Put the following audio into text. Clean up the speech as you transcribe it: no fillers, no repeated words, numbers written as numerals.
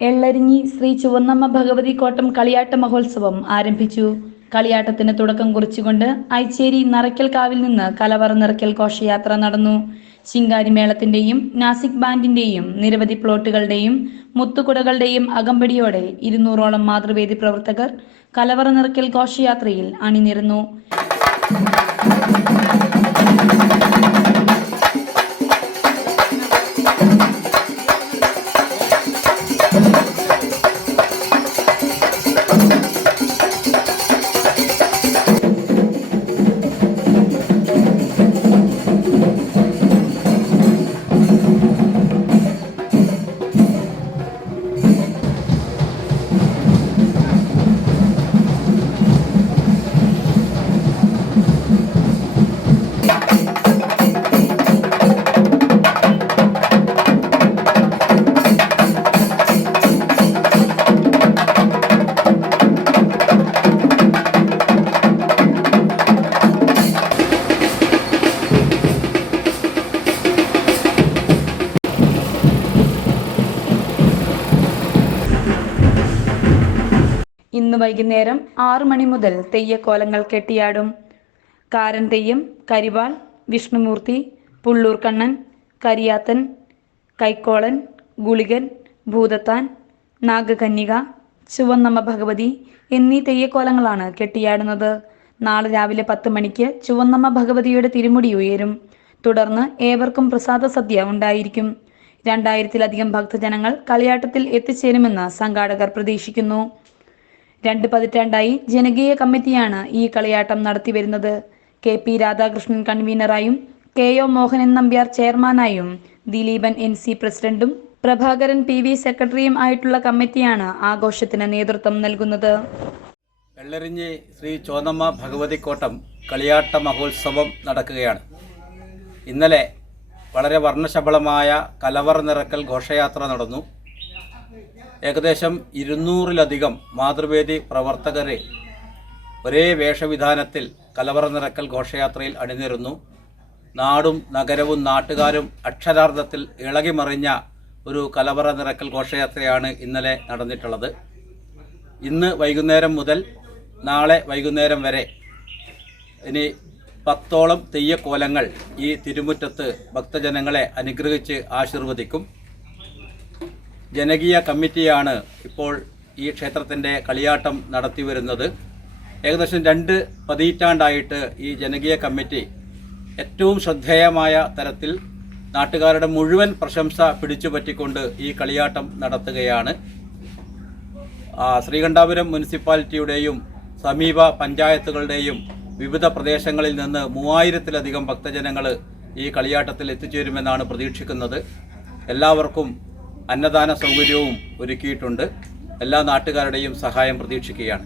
എള്ളരിഞ്ഞി ശ്രീ ചുവന്നമ്മ ഭഗവതി കോട്ടം കളിയാട്ട മഹോത്സവം ആരംഭിച്ചു. കളിയാട്ടത്തിന് തുടക്കം കുറിച്ചുകൊണ്ട് ഐച്ചേരി നറയ്ക്കൽ കാവിൽ നിന്ന് കലവറ നിറയ്ക്കൽ ഘോഷയാത്ര നടന്നു. ശിങ്കാരിമേളത്തിന്റെയും നാസിക് ബാൻഡിന്റെയും നിരവധി പ്ലോട്ടുകളുടെയും മുത്തുകുടകളുടെയും അകമ്പടിയോടെ 200ഓളം മാതൃവേദി പ്രവർത്തകർ കലവറ നിറയ്ക്കൽ ഘോഷയാത്രയിൽ അണിനിരന്നു. ഇന്ന് വൈകുന്നേരം 6 മണി മുതൽ തെയ്യക്കോലങ്ങൾ കെട്ടിയാടും. കാരൻ തെയ്യം, കരിവാൾ, വിഷ്ണുമൂർത്തി, പുള്ളൂർ കണ്ണൻ, കരിയാത്തൻ, കൈക്കോളൻ, ഗുളികൻ, ഭൂതത്താൻ, നാഗകന്യക, ചുവന്നമ്മ ഭഗവതി എന്നീ തെയ്യക്കോലങ്ങളാണ് കെട്ടിയാടുന്നത്. നാളെ രാവിലെ 10 മണിക്ക് ചുവന്നമ്മ ഭഗവതിയുടെ തിരുമുടി ഉയരും. തുടർന്ന് ഏവർക്കും പ്രസാദ സദ്യ ഉണ്ടായിരിക്കും. 2000-ലധികം ഭക്തജനങ്ങൾ കളിയാട്ടത്തിൽ എത്തിച്ചേരുമെന്ന് സംഘാടകർ പ്രതീക്ഷിക്കുന്നു. 2 പതിറ്റാണ്ടായി ജനകീയ കമ്മിറ്റിയാണ് ഈ കളിയാട്ടം നടത്തിവരുന്നത്. KP Radhakrishnan കൺവീനറായും KO Mohanan Nambiar ചെയർമാനായും Dileepan NC പ്രസിഡന്റും പ്രഭാകരൻ PV സെക്രട്ടറിയും ആയിട്ടുള്ള കമ്മിറ്റിയാണ് ആഘോഷത്തിന് നേതൃത്വം നൽകുന്നത്. എള്ളരിഞ്ഞി ശ്രീ ചോന്നമ്മ ഭഗവതിക്കോട്ടം കളിയാട്ട മഹോത്സവം നടക്കുകയാണ്. ഇന്നലെ വളരെ വർണ്ണശബളമായ കലവറ നിറക്കൽ ഘോഷയാത്ര നടന്നു. ഏകദേശം 200-ലധികം മാതൃവേദി പ്രവർത്തകരെ ഒരേ വേഷവിധാനത്തിൽ കലവറ നിറക്കൽ ഘോഷയാത്രയിൽ അണിനിരുന്നു. നാടും നഗരവും നാട്ടുകാരും അക്ഷരാർത്ഥത്തിൽ ഇളകിമറിഞ്ഞ ഒരു കലവറ നിറക്കൽ ഘോഷയാത്രയാണ് ഇന്നലെ നടന്നിട്ടുള്ളത്. ഇന്ന് വൈകുന്നേരം മുതൽ നാളെ വൈകുന്നേരം വരെ ഇനി 10ഓളം തെയ്യക്കോലങ്ങൾ ഈ തിരുമുറ്റത്ത് ഭക്തജനങ്ങളെ അനുഗ്രഹിച്ച് ആശീർവദിക്കും. ജനകീയ കമ്മിറ്റിയാണ് ഇപ്പോൾ ഈ ക്ഷേത്രത്തിൻ്റെ കളിയാട്ടം നടത്തി വരുന്നത്. ഏകദേശം 2 പതിറ്റാണ്ടായിട്ട് ഈ ജനകീയ കമ്മിറ്റി ഏറ്റവും ശ്രദ്ധേയമായ തരത്തിൽ നാട്ടുകാരുടെ മുഴുവൻ പ്രശംസ പിടിച്ചുപറ്റിക്കൊണ്ട് ഈ കളിയാട്ടം നടത്തുകയാണ്. ശ്രീകണ്ഠാപുരം മുനിസിപ്പാലിറ്റിയുടെയും സമീപ പഞ്ചായത്തുകളുടെയും വിവിധ പ്രദേശങ്ങളിൽ നിന്ന് 3000-ലധികം ഭക്തജനങ്ങൾ ഈ കളിയാട്ടത്തിൽ എത്തിച്ചേരുമെന്നാണ് പ്രതീക്ഷിക്കുന്നത്. എല്ലാവർക്കും അന്നദാന സൗകര്യവും ഒരുക്കിയിട്ടുണ്ട്. എല്ലാ നാട്ടുകാരുടെയും സഹായം പ്രതീക്ഷിക്കുകയാണ്.